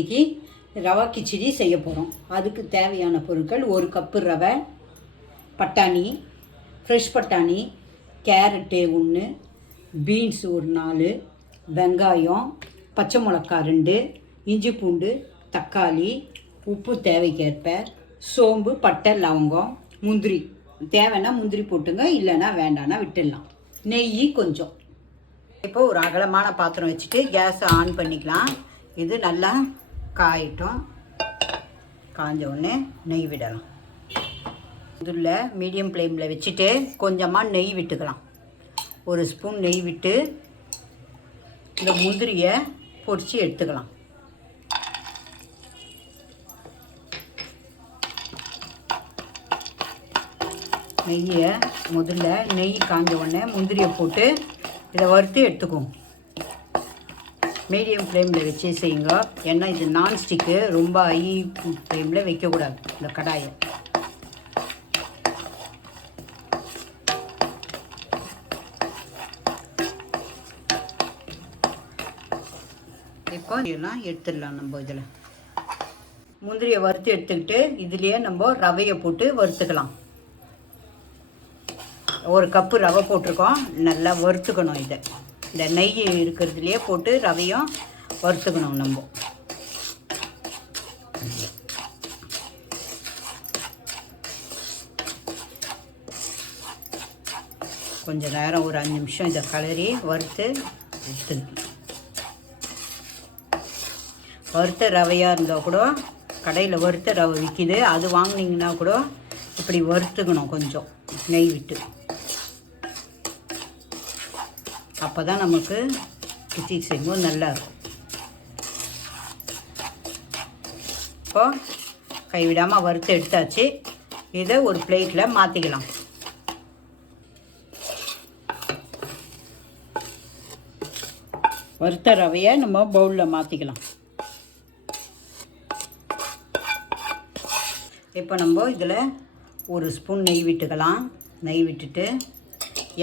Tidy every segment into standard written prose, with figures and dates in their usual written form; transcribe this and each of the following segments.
இன்றைக்கி ரவா கிச்சடி செய்ய போகிறோம். அதுக்கு தேவையான பொருட்கள்: 1 கப்பு ரவை, பட்டாணி, ஃப்ரெஷ் பட்டாணி, கேரட்டு 1, பீன்ஸ் ஒரு 4, வெங்காயம், பச்சை மிளகா 2, இஞ்சி பூண்டு, தக்காளி, உப்பு தேவைக்கேற்ப, சோம்பு, பட்டை, லவங்கம், முந்திரி. தேவைன்னா முந்திரி போட்டுங்க, இல்லைன்னா வேண்டான்னா விட்டுடலாம். நெய் கொஞ்சம். இப்போ ஒரு அகலமான பாத்திரம் வச்சுட்டு கேஸை ஆன் பண்ணிக்கலாம். இது நல்லா காயட்டும். காஞ்ச உடனே நெய் விடலாம். இதில் மீடியம் ஃப்ளேமில் வச்சுட்டு கொஞ்சமாக நெய் விட்டுக்கலாம். 1 ஸ்பூன் நெய் விட்டு இந்த முந்திரியை பொரித்து எடுத்துக்கலாம். நெய்யை முதல்ல நெய் காஞ்ச உடனே முந்திரியை போட்டு இதை வறுத்து எடுத்துக்குவோம். மீடியம் ஃப்ளேமில் வச்சு செய்யுங்க. ஏன்னா இது நான்ஸ்டிக்கு, ரொம்ப ஹை ஃப்ளேமில் வைக்கக்கூடாது இந்த கடாயை. இப்போ இதெல்லாம் எடுத்துடலாம். நம்ம இதில் முந்திரியை வறுத்து எடுத்துக்கிட்டு இதுலேயே நம்ம ரவையை போட்டு வறுத்துக்கலாம். 1 கப்பு ரவை போட்டிருக்கோம். நல்லா வறுத்துக்கணும். இதை இந்த நெய் இருக்கிறதுலையே போட்டு ரவையும் வறுத்துக்கணும். நம்ம கொஞ்சம் நேரம் ஒரு 5 நிமிஷம் இதை கலரி வறுத்து எடுத்துக்கணும். வறுத்த ரவையாக இருந்தால் கூட கடையில் வறுத்த ரவை விற்கிது, அது வாங்கினீங்கன்னா கூட இப்படி வறுத்துக்கணும் கொஞ்சம் நெய் விட்டு. அப்போ தான் நமக்கு கிச்சடி செய்யும்போது நல்லாயிருக்கும். இப்போ கைவிடாமல் வறுத்து எடுத்தாச்சு. இதை ஒரு பிளேட்டில் மாற்றிக்கலாம். வறுத்த ரவையை நம்ம பவுலில் மாற்றிக்கலாம். இப்போ நம்ம இதில் 1 ஸ்பூன் நெய் விட்டுக்கலாம். நெய் விட்டுட்டு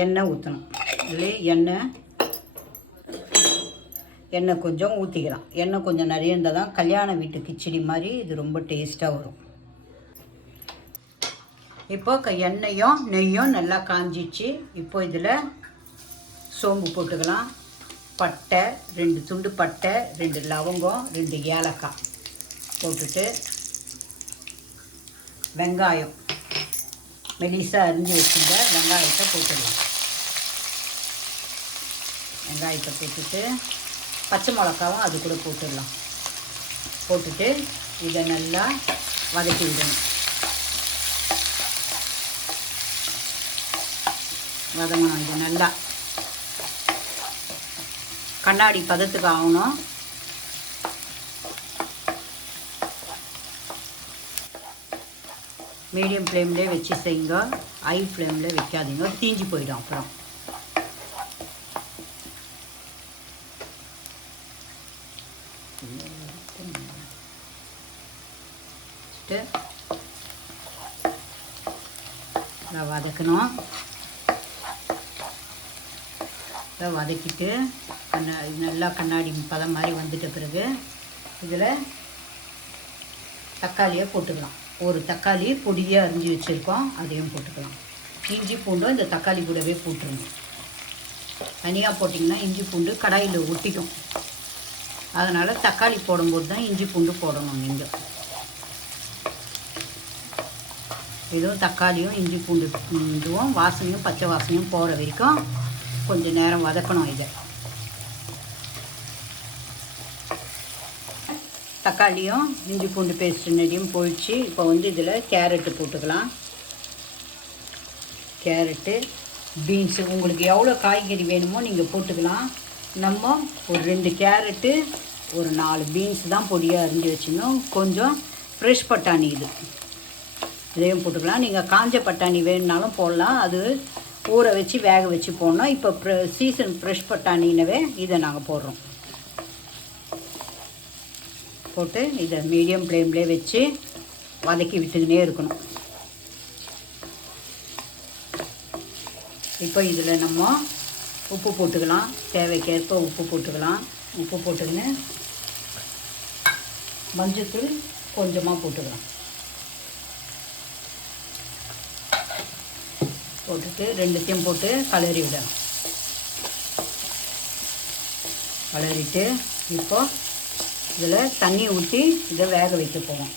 எண்ணெய் ஊற்றணும். இதில் எண்ணெய் கொஞ்சம் ஊற்றிக்கலாம். எண்ணெய் கொஞ்சம் நிறைய இருந்தால் தான் கல்யாண வீட்டு கிச்சடி மாதிரி இது ரொம்ப டேஸ்ட்டாக வரும். இப்போ எண்ணெயும் நெய்யும் நல்லா காஞ்சிச்சு. இப்போ இதில் சோம்பு போட்டுக்கலாம். பட்டை 2 துண்டு பட்டை, 2 லவங்கம், 2 ஏலக்காய் போட்டுட்டு வெங்காயம் மெலிசாக அரிஞ்சு வச்சுங்க வெங்காயத்தை போட்டுடலாம். வெங்காயத்தை போட்டுட்டு பச்சை மிளகாவும் அது கூட போட்டுடலாம். போட்டுட்டு இதை நல்லா வதக்கி விடணும். வதங்கணும். இது நல்லா கண்ணாடி பதத்துக்கு ஆகணும். மீடியம் ஃப்ளேம்லேயே வச்சு செய்யுங்க. ஹை ஃப்ளேமில் வைக்காதீங்க, தீஞ்சு போயிடும். அப்புறம் வதக்கணும். இதை வதக்கிட்டு நல்லா கண்ணாடி பதம் மாதிரி வந்துட்ட பிறகு இதில் தக்காளியை போட்டுக்கலாம். 1 தக்காளி பொடியாக அரிஞ்சு வச்சுருக்கோம், அதையும் போட்டுக்கலாம். இஞ்சி பூண்டும் இந்த தக்காளி கூடவே போட்டுருங்க. தனியாக போட்டிங்கன்னா இஞ்சி பூண்டு கடாயில் ஒட்டிக்கும். அதனால் தக்காளி போடும்போது தான் இஞ்சி பூண்டு போடணும். நீங்கள் இதுவும் தக்காளியும் இஞ்சி பூண்டு இதுவும் வாசனையும் பச்சை வாசனையும் போகிற வரைக்கும் கொஞ்சம் நேரம் வதக்கணும். இதை தக்காளியும் இஞ்சி பூண்டு பேஸ்ட் நெடியும் போயிடுச்சு. இப்போ இதில் கேரட்டு போட்டுக்கலாம். கேரட்டு, பீன்ஸு உங்களுக்கு எவ்வளோ காய்கறி வேணுமோ நீங்கள் போட்டுக்கலாம். நம்ம ஒரு 2 கேரட்டு, ஒரு 4 பீன்ஸ் தான் பொடியாக அரிஞ்சு வச்சுக்கணும். கொஞ்சம் ஃப்ரெஷ் பட்டாணி இதையும் போட்டுக்கலாம். நீங்கள் காஞ்ச பட்டாணி வேணுனாலும் போடலாம், அது ஊற வச்சு வேக வச்சு போடணும். இப்போ சீசன் ஃப்ரெஷ் பட்டாணினவே இதை நாங்கள் போடுறோம். போட்டு இதை மீடியம் ஃப்ளேம்லேயே வச்சு வதக்கி விட்டுக்கினே இருக்கணும். இப்போ இதில் நம்ம உப்பு போட்டுக்கலாம். தேவைக்கேற்ப உப்பு போட்டுக்கலாம். உப்பு போட்டுக்கின்னு மஞ்சத்தூள் கொஞ்சமாக போட்டுக்கலாம். போட்டுட்டு ரெண்டுத்தையும் போட்டு கலரி விடணும். கலரிட்டு இப்போ இதில் தண்ணி ஊற்றி இதை வேக வைக்க போவோம்.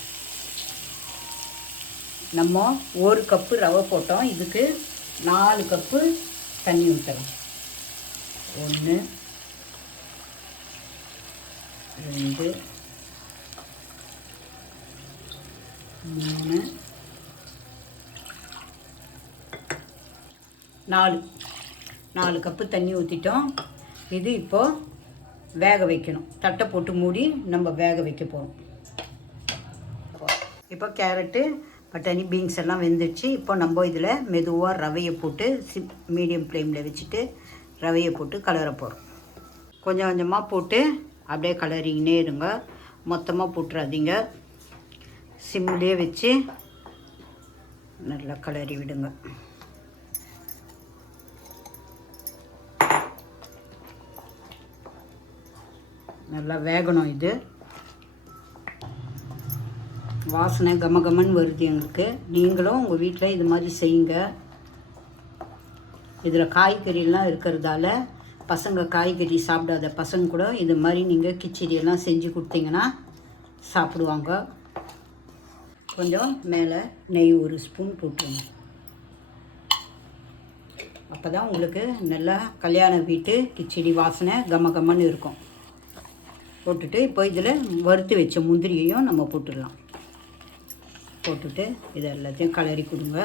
நம்ம 1 கப்பு ரவை போட்டோம், இதுக்கு 4 கப்பு தண்ணி ஊற்றலாம். 1 2 3 4 கப்பு தண்ணி ஊற்றிட்டோம். இது இப்போது வேக வைக்கணும். தட்டை போட்டு மூடி நம்ம வேக வைக்க போகிறோம். இப்போ கேரட்டு, பட்டாணி, பீன்ஸ் எல்லாம் வெந்துடுச்சு. இப்போ நம்ம இதில் மெதுவாக ரவையை போட்டு மீடியம் ஃப்ளேமில் வச்சுட்டு ரவையை போட்டு கலர போகிறோம். கொஞ்சம் கொஞ்சமாக போட்டு அப்படியே கலரிங்கன்னே இருங்க. மொத்தமாக போட்டுறாதீங்க. சிம்லேயே வச்சு நல்லா கலரி விடுங்க. நல்லா வேகணும். இது வாசனை கமகமன்னு வருது எங்களுக்கு. நீங்களும் உங்கள் வீட்டில் இது மாதிரி செய்யுங்க. இதில் காய்கறியெல்லாம் இருக்கிறதால பசங்க காய்கறி சாப்பிடாத பசங்க கூட இது மாதிரி நீங்கள் கிச்சடியெல்லாம் செஞ்சு கொடுத்தீங்கன்னா சாப்பிடுவாங்க. கொஞ்சம் மேலே நெய் 1 ஸ்பூன் போட்டுருங்க. அப்போ தான் உங்களுக்கு நல்லா கல்யாண வீட்டு கிச்சடி வாசனை கமகமன்னு இருக்கும். போட்டுட்டு இப்போ இதில் வறுத்து வச்ச முந்திரியையும் நம்ம போட்டுடலாம். போட்டுட்டு இதை எல்லாத்தையும் கலரி கொடுங்க.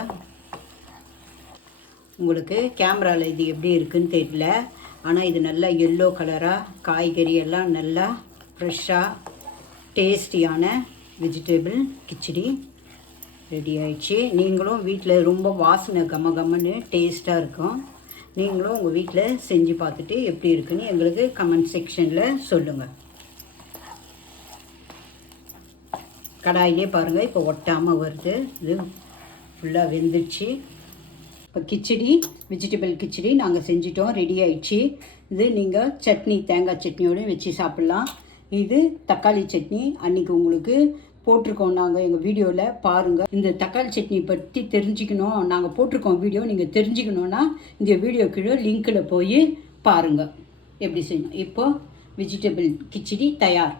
உங்களுக்கு கேமராவில் இது எப்படி இருக்குதுன்னு தெரியல, ஆனால் இது நல்லா எல்லோ கலராக காய்கறி எல்லாம் நல்லா ஃப்ரெஷ்ஷாக டேஸ்டியான வெஜிடபிள் கிச்சடி ரெடி ஆயிடுச்சு. நீங்களும் வீட்டில் ரொம்ப வாசனை கமகமன்னு டேஸ்ட்டாக இருக்கும். நீங்களும் உங்கள் வீட்டில் செஞ்சு பார்த்துட்டு எப்படி இருக்குன்னு எங்களுக்கு கமெண்ட் செக்ஷனில் சொல்லுங்கள். கடாயிலே பாருங்கள் இப்போ ஒட்டாமல் வருது. இது ஃபுல்லாக வெந்துடுச்சு. இப்போ கிச்சடி வெஜிடபிள் கிச்சடி நாங்கள் செஞ்சிட்டோம், ரெடி ஆயிடுச்சு. இது நீங்கள் சட்னி, தேங்காய் சட்னியோடையும் வச்சு சாப்பிட்லாம். இது தக்காளி சட்னி அன்றைக்கி உங்களுக்கு போட்டிருக்கோம் நாங்கள் எங்கள் வீடியோவில் பாருங்கள். இந்த தக்காளி சட்னி பற்றி தெரிஞ்சுக்கணும், நாங்கள் போட்டிருக்கோம் வீடியோ, நீங்கள் தெரிஞ்சுக்கணுன்னா இந்த வீடியோ கீழே லிங்க்கில் போய் பாருங்கள் எப்படி செய்யணும். இப்போது வெஜிடபிள் கிச்சடி தயார்.